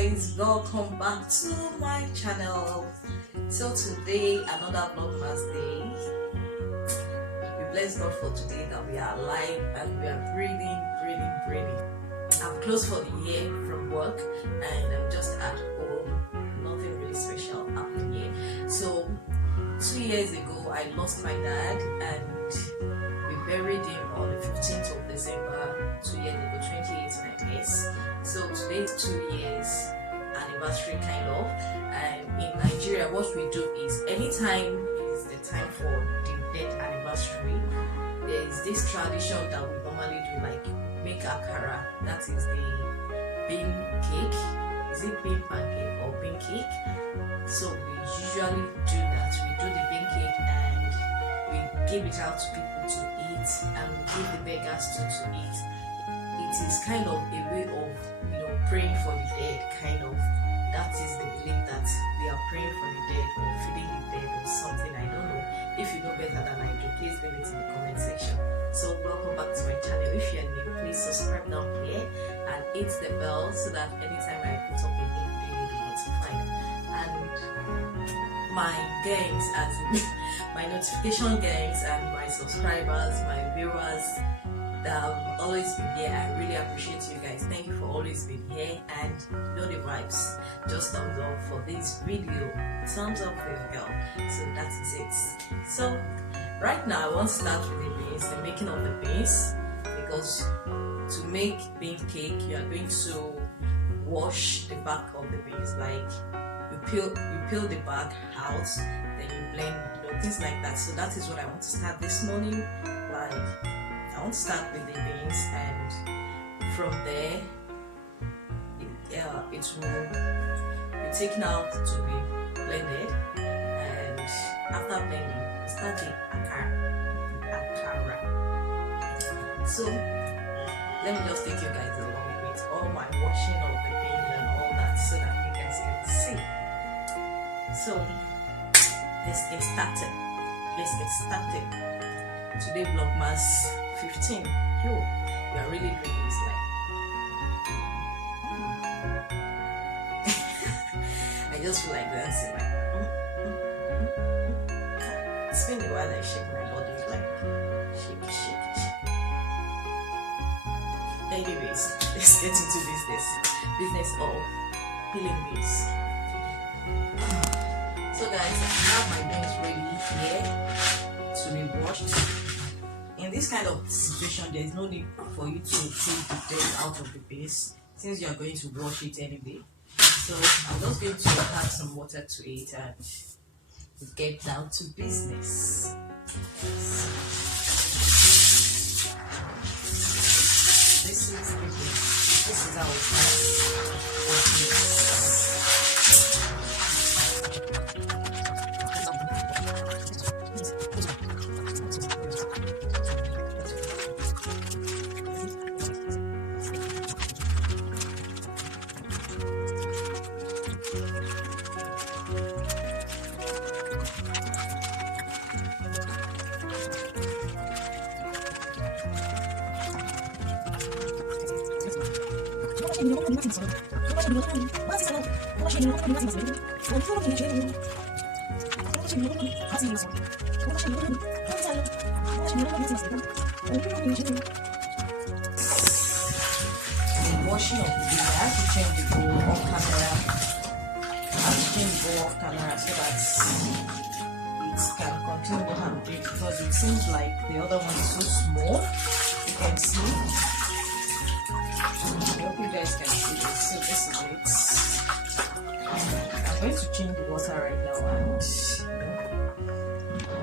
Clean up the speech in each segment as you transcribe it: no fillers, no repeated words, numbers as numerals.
guys, welcome back to my channel. So today, another Vlogmas day. We bless God for today that we are alive and we are breathing. I'm closed for the year from work and I'm just at home. Nothing really special happened here. So 2 years ago I lost my dad and we buried him on the 15th of December 2 years ago, 2018 I guess. So today is 2 years anniversary kind of, and in Nigeria what we do is anytime is the time for the death anniversary, there is this tradition that we normally do, like make akara, that is the bean cake. Is it bean pancake or bean cake? So we usually do that. We do the bean cake and we give it out to people to eat, and we give the beggars to eat. It is kind of a way of, praying for the dead, kind of. That is the belief that we are praying for the dead or feeding the dead or something. I don't know. If you know better than I do, please leave it in the comment section. So welcome back to my channel. If you are new, please subscribe down here and hit the bell so that anytime I put up a new video, you'll be notified. And my gangs, as in my notification gangs and my subscribers, my viewers that have always been here, I really appreciate you guys. Thank you for always being here, and you know the vibes. Just thumbs up for this video, thumbs up for your girl. So that is it. So right now I want to start with the beans, the making of the beans, because to make bean cake you are going to wash the back of the beans, like you peel the back out, then you blend, things like that. So that is what I want to start this morning. Like, I want to start with the beans, and from there it will be taken out to be blended, and after blending start the akara. So let me just take you guys along with all my washing of the beans and all that so that you guys can see. So let's get started. Today Vlogmas 15. Yo, we are really doing this like I just feel like dancing, like it's been a while I shake my body, like shake. Anyways, let's get into business of peeling beans. So guys, I have my beans ready here to be washed. In this kind of situation, there is no need for you to take the dirt out of the base since you are going to wash it anyway. So I'm just going to add some water to it and get down to business. This is how we start washing. Washing of the beans, I have to change the bowl off camera. So that it can continue what I'm doing, because it seems like the other one is so small. You can see. I hope you guys can see this. So this is it. I'm going to change the water right now and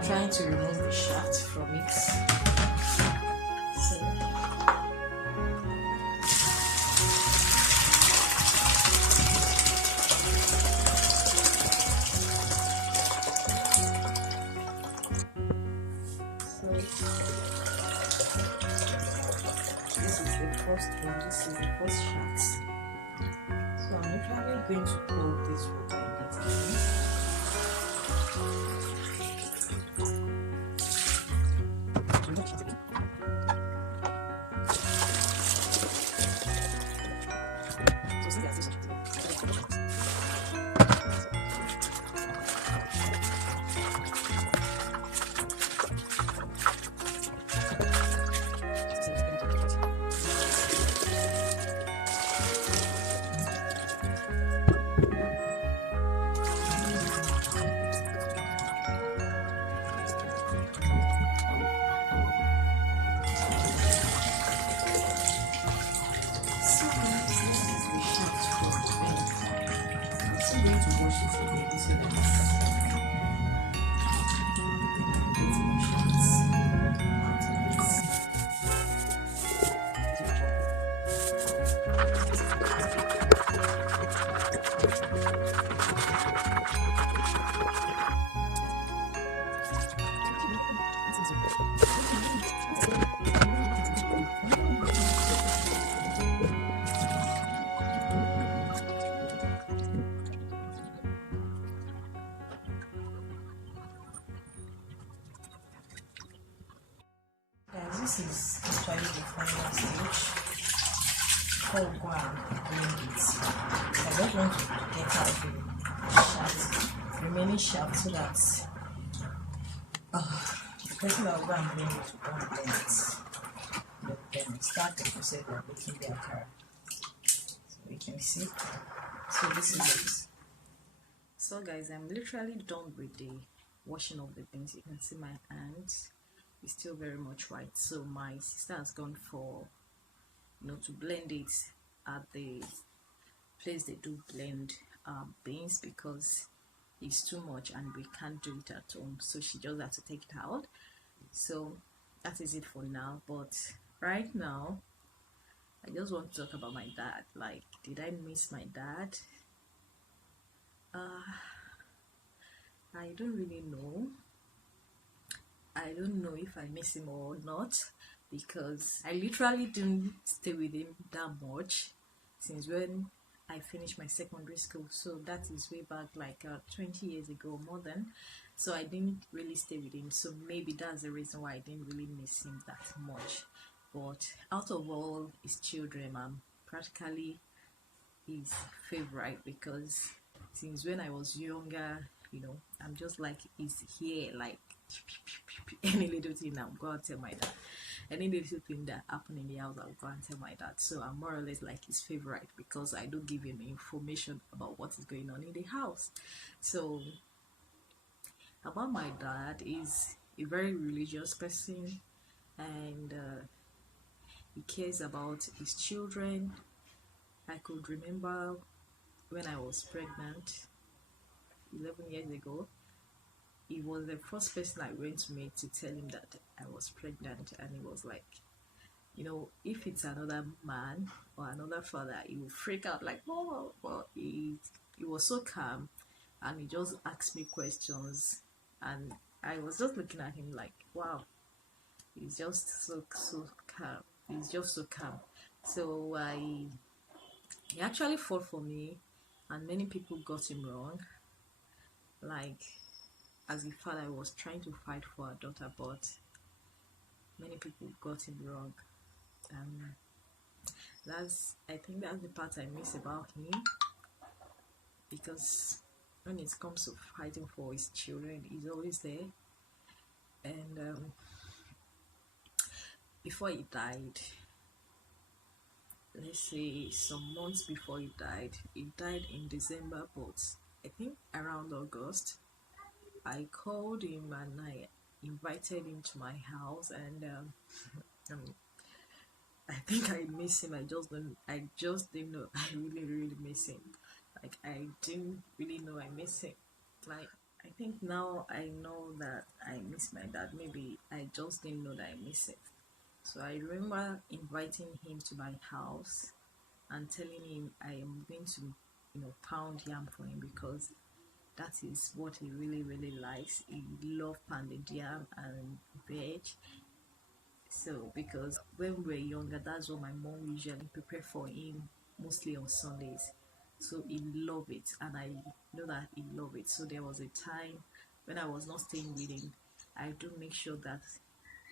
trying to remove the shaft from it. This is the first shot. So I'm literally going to pour this water in it. So see, Guys, this is actually the final stage. Before we go and bring it, so I just want to get out the shaft, remaining shaft, so that the person that will go and bring it will go and blend it. Then start the process of making the akara. So you can see. So this is it. So guys, I'm literally done with the washing of the things. You can see my hands is still very much white. So my sister has gone for, to blend it at the place they do blend beans, because it's too much and we can't do it at home. So she just had to take it out. So that is it for now. But right now, I just want to talk about my dad. Like, did I miss my dad? I don't really know. I don't know if I miss him or not, because I literally didn't stay with him that much since when I finished my secondary school. So that is way back like 20 years ago, more than. So I didn't really stay with him. So maybe that's the reason why I didn't really miss him that much. But out of all his children, I'm practically his favorite, because since when I was younger, I'm just like he's here, like any little thing I'll go and tell my dad. Any little thing that happened in the house, I'll go and tell my dad. So I'm more or less like his favorite, because I do give him information about what is going on in the house. So about my dad, is a very religious person, and he cares about his children. I could remember when I was pregnant 11 years ago, he was the first person I went to meet to tell him that I was pregnant, and he was like, if it's another man or another father, he will freak out like, oh, but he was so calm, and he just asked me questions, and I was just looking at him like, wow, he's just so calm. He's just so calm. So he actually fought for me, and many people got him wrong. Like, as a father, I was trying to fight for our daughter, but many people got him wrong. I think that's the part I miss about him, because when it comes to fighting for his children, he's always there. And before he died, let's say some months before he died in December, but I think around August, I called him and I invited him to my house, and I think I miss him. I just didn't know. I really miss him. Like, I didn't really know I miss him. Like, I think now I know that I miss my dad. Maybe I just didn't know that I miss him. So I remember inviting him to my house and telling him I am going to, pound yam for him, because that is what he really likes. He loves pounded yam and veg. So because when we were younger, that's what my mom usually prepare for him, mostly on Sundays. So he loved it, and I know that he loved it. So there was a time when I was not staying with him, I do make sure that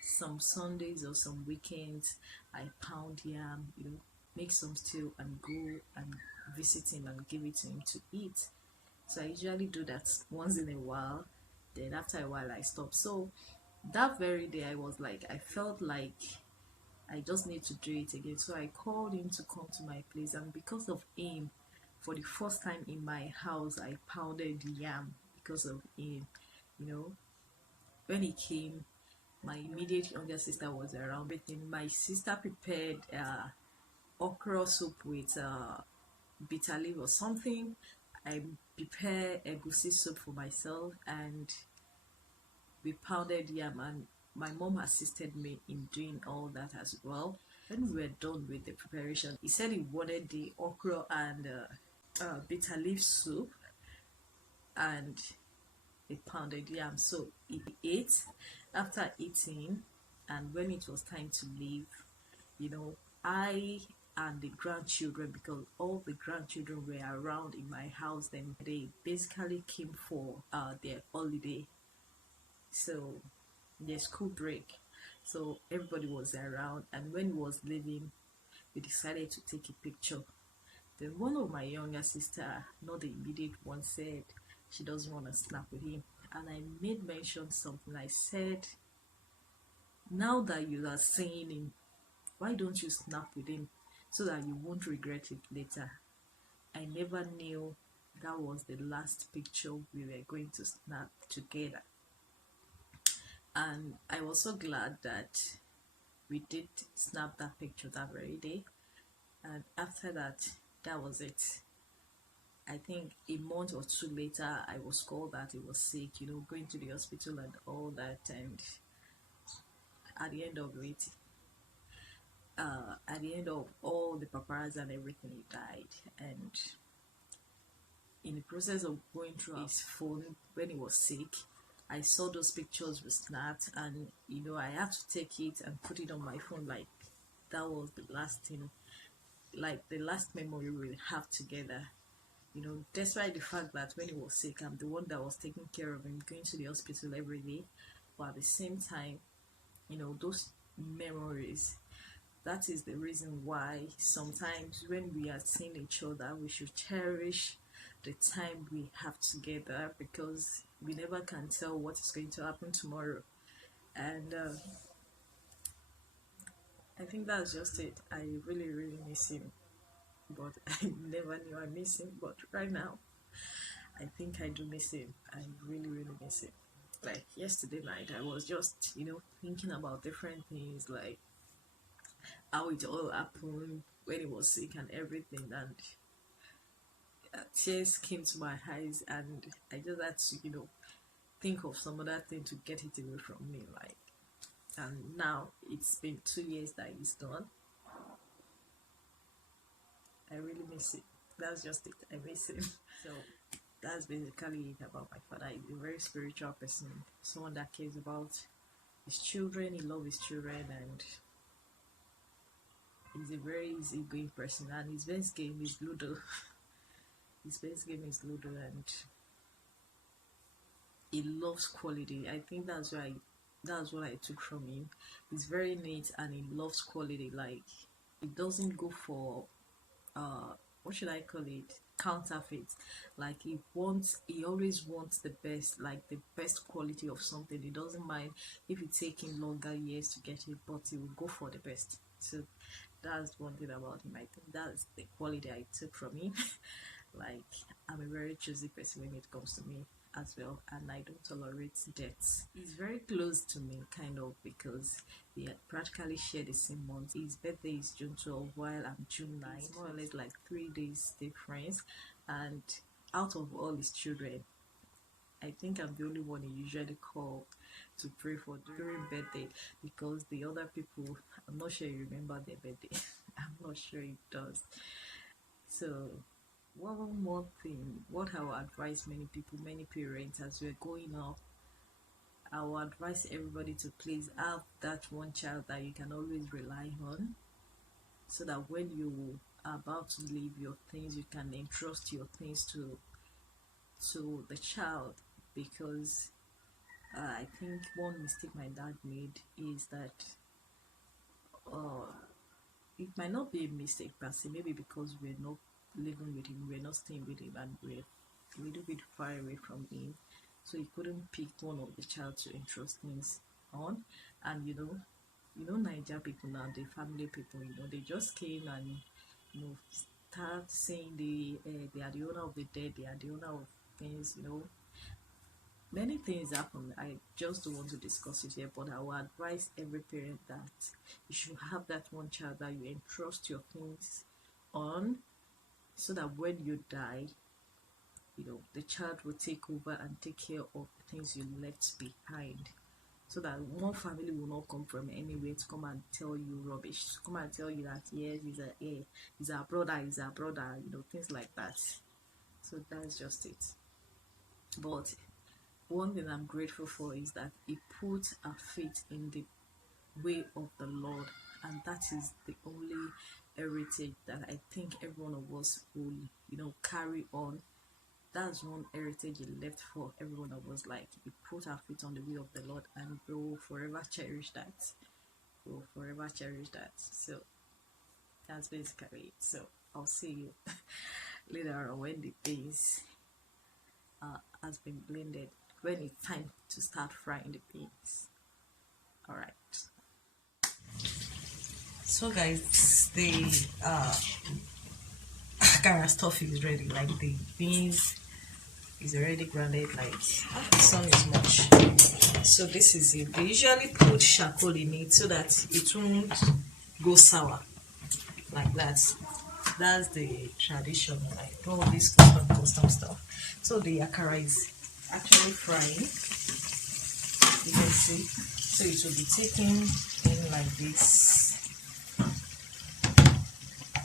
some Sundays or some weekends I pound yam, make some stew and go and visit him and give it to him to eat. So I usually do that once in a while. Then after a while I stop. So that very day I was like, I felt like I just need to do it again. So I called him to come to my place, and because of him, for the first time in my house, I pounded yam because of him. When he came, my immediate younger sister was around. My sister prepared okra soup with bitter leaf or something. I prepared egusi soup for myself, and we pounded yam, and my mom assisted me in doing all that as well. When we were done with the preparation, he said he wanted the okra and bitter leaf soup and the pounded yam. So he ate. After eating, And when it was time to leave, you know, I and the grandchildren, because all the grandchildren were around in my house, then they basically came for their holiday, so their school break. So everybody was around, and when he was leaving, we decided to take a picture. Then one of my younger sister, not the immediate one, said she doesn't want to snap with him, and I made mention something. I said, now that you are seeing him, why don't you snap with him so that you won't regret it later? I never knew that was the last picture we were going to snap together. And I was so glad that we did snap that picture that very day. And after that, that was it. I think a month or two later, I was called that he was sick, going to the hospital and all that. And at the end of it, at the end of all the paparazzi and everything, he died. And in the process of going through his phone when he was sick, I saw those pictures were snapped, and I had to take it and put it on my phone. Like, that was the last thing, like the last memory we have together. Despite the fact that when he was sick, I'm the one that was taking care of him, going to the hospital every day. But at the same time, those memories, that is the reason why sometimes when we are seeing each other, we should cherish the time we have together, because we never can tell what is going to happen tomorrow. And I think that's just it. I really, really miss him, but I never knew I miss him. But right now, I think I do miss him. I really, really miss him. Like yesterday night, I was just, thinking about different things, like how it all happened when he was sick and everything, and tears came to my eyes, and I just had to, think of some other thing to get it away from me. Like, and now it's been 2 years that he's gone. I really miss it. That's just it. I miss him. So that's basically it about my father. He's a very spiritual person, someone that cares about his children. He loves his children, and he's a very easygoing person. And his best game is Ludo. His best game is Ludo, and he loves quality. I think that's what I took from him. He's very neat and he loves quality. Like, he doesn't go for what should I call it, counterfeit. Like, he always wants the best, like the best quality of something. He doesn't mind if it's taking longer years to get it, but he will go for the best. So that's one thing about him. I think that's the quality I took from him. Like, I'm a very choosy person when it comes to me as well, and I don't tolerate debts. He's very close to me, kind of, because we had practically shared the same month. His birthday is June 12, while I'm June 9. It's more or less like 3 days difference. And out of all his children, I think I'm the only one he usually call to pray for during birthday, because the other people, I'm not sure you remember their birthday. I'm not sure it does. So one more thing, what I would advise many people, many parents, as we're going up, I would advise everybody to please have that one child that you can always rely on, so that when you are about to leave your things, you can entrust your things to the child. Because I think one mistake my dad made is that it might not be a mistake per se, maybe because we're not living with him, we're not staying with him, and we're a little bit far away from him, so he couldn't pick one of the child to entrust things on. And Niger people now, the family people, they just came and start saying they are the owner of the dead, they are the owner of things. Many things happen. I just don't want to discuss it here, but I will advise every parent that you should have that one child that you entrust your things on, so that when you die, the child will take over and take care of the things you left behind, so that one family will not come from anywhere to come and tell you rubbish, to come and tell you that yes, he's our brother, things like that. So that's just it. But one thing I'm grateful for is that he put a faith in the way of the Lord, and that is the only heritage that I think every one of us will, carry on. That's one heritage he left for every one of us. Like, he put our feet on the way of the Lord, and we will forever cherish that. We will forever cherish that. So that's basically it. So I'll see you later on when the beans has been blended, when it's time to start frying the beans. All right. So guys, the akara stuff is ready. Like, the beans is already grounded. Like, the sun is much. So this is it. They usually put charcoal in it so that it won't go sour like that. That's the tradition. Like, all this custom stuff. So the akara is actually frying. You can see. So it will be taken in like this.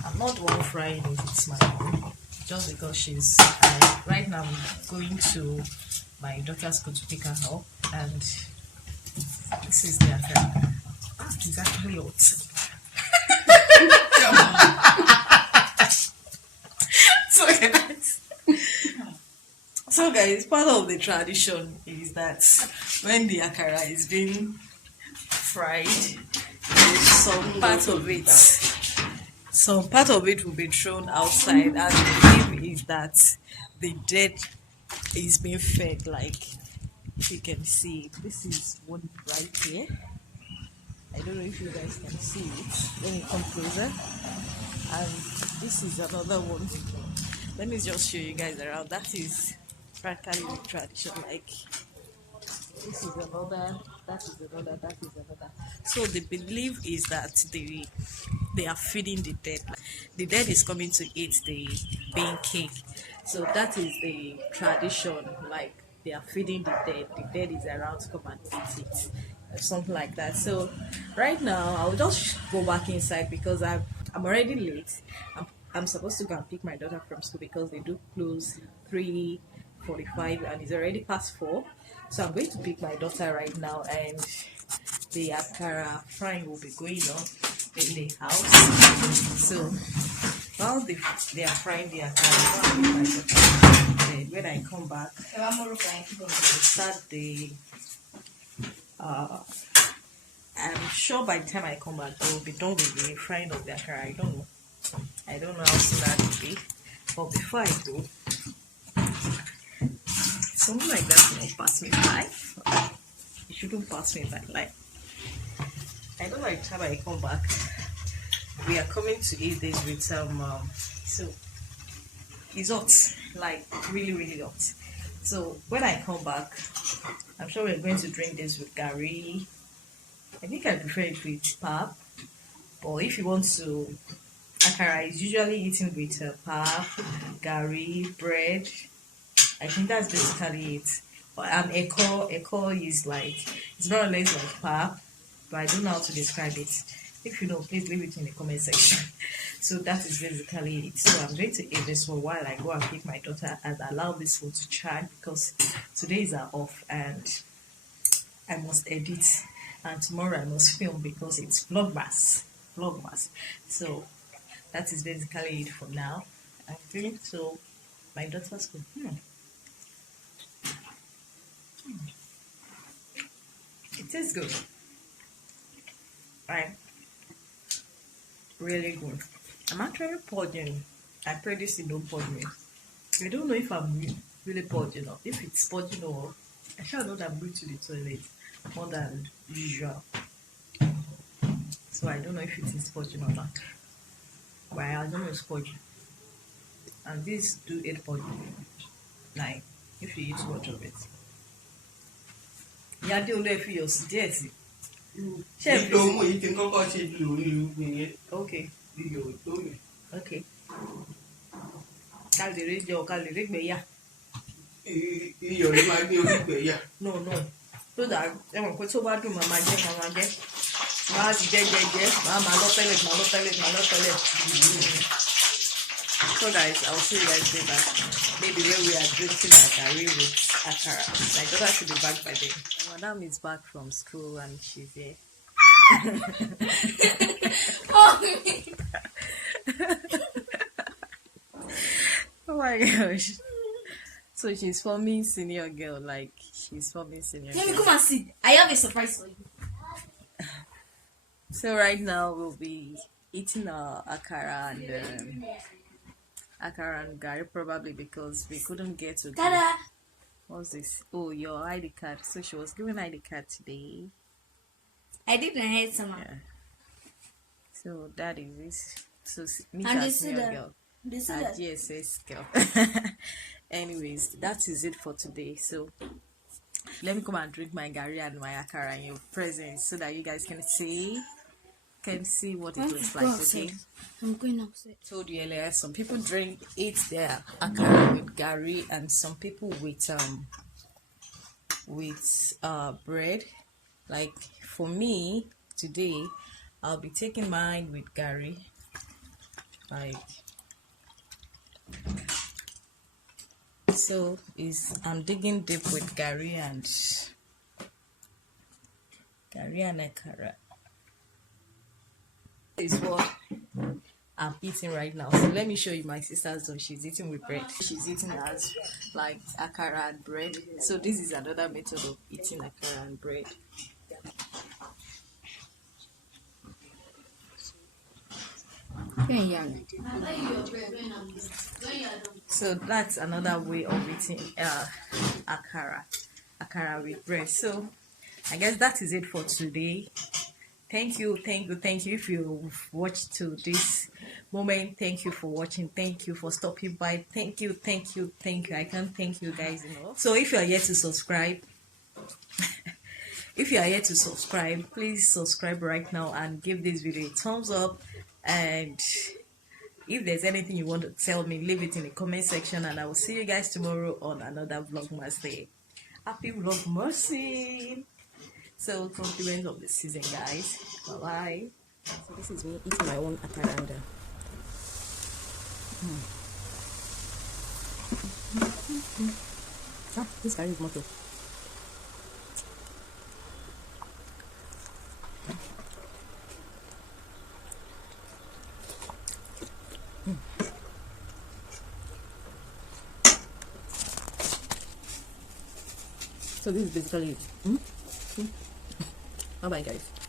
I'm not the one frying it, it's my mom. Just because she's right now I'm going to my daughter's school to pick her up, and this is the akara. It's actually hot. So guys, part of the tradition is that when the akara is being fried, some part of it will be thrown outside, and the belief is that the dead is being fed. Like, you can see, this is one right here. I don't know if you guys can see it when it comes closer, and this is another one. Let me just show you guys around. That is practically the tradition. Like, this is another, that is another, that is another. So the belief is that they are feeding the dead. The dead is coming to eat the bean cake. So that is the tradition. Like, they are feeding the dead. The dead is around to come and eat it, or something like that. So right now I'll just go back inside because I'm already late. I'm supposed to go and pick my daughter from school because they do close 3:45 and it's already past 4. So I'm going to pick my daughter right now, and the akara frying will be going on in the house. So while they are frying the akara, then when I come back, we'll start the I'm sure by the time I come back, they will be done with the frying of the akara. I don't know how soon that will be. But before I go, something like that won't pass me by. It shouldn't pass me by. Like, I don't know, by the time I come back, we are coming to eat this with some so it's hot, like really, really hot. So when I come back, I'm sure we're going to drink this with gari. I think I prefer it with pap, but if you want to, akara is usually eaten with pap, gari, bread. I think that's basically it. Eko is like, it's more or less like pap, but I don't know how to describe it. If you know, please leave it in the comment section. So that is basically it. So I'm going to eat this one while I go and pick my daughter and allow this phone to charge, because today is our off and I must edit, and tomorrow I must film because it's Vlogmas. So that is basically it for now. I think so. My daughter's school. It is good. Right. Really good. I'm actually purging. I pray this thing don't purge me. I don't know if I'm really purging or if it's purging, or I shall know that I'm going to the toilet more than usual. So I don't know if it is purging or not. But I don't know it's purging. And this do eat purging. Like, if you eat too much of it. Yeah, they will let you dirty. Okay. Okay. No. So that so bad to mama get. So guys, I'll see you guys later. Maybe when we are drinking akara with akara. My daughter should be back by then. My madam is back from school and she's here. Oh my gosh. So she's forming senior girl, like she's forming senior Let me girl. come and sit. I have a surprise for you. So right now we'll be eating our akara and gari, probably because we couldn't get to Tada! what's this? Oh, your ID card. So she was given ID card today. I didn't hate someone. Yeah. So that is this. So meet And our they see senior that. girl. They see Our that. GSS girl. Anyways, that is it for today. So let me come and drink my gari and my akara in your presence so that you guys can see what it looks like. Okay. I'm going outside. Told you earlier, some people eat their akara with gari and some people with bread. Like for me today, I'll be taking mine with gari. Like so I'm digging deep with gari and akara. This is what I'm eating right now. So let me show you my sister's one. She's eating with bread. She's eating as like akara and bread. So this is another method of eating akara and bread. So that's another way of eating akara with bread. So I guess that is it for today. Thank you if you've watched to this moment. Thank you for watching. Thank you for stopping by. Thank you. I can't thank you guys enough. So if you are yet to subscribe, please subscribe right now and give this video a thumbs up. And if there's anything you want to tell me, leave it in the comment section, and I will see you guys tomorrow on another Vlogmas day. Happy Vlogmas! So compliments of the season, guys. Bye bye. So this is me eating my own akara. This curry is motto. So this is basically it. Bye bye, guys.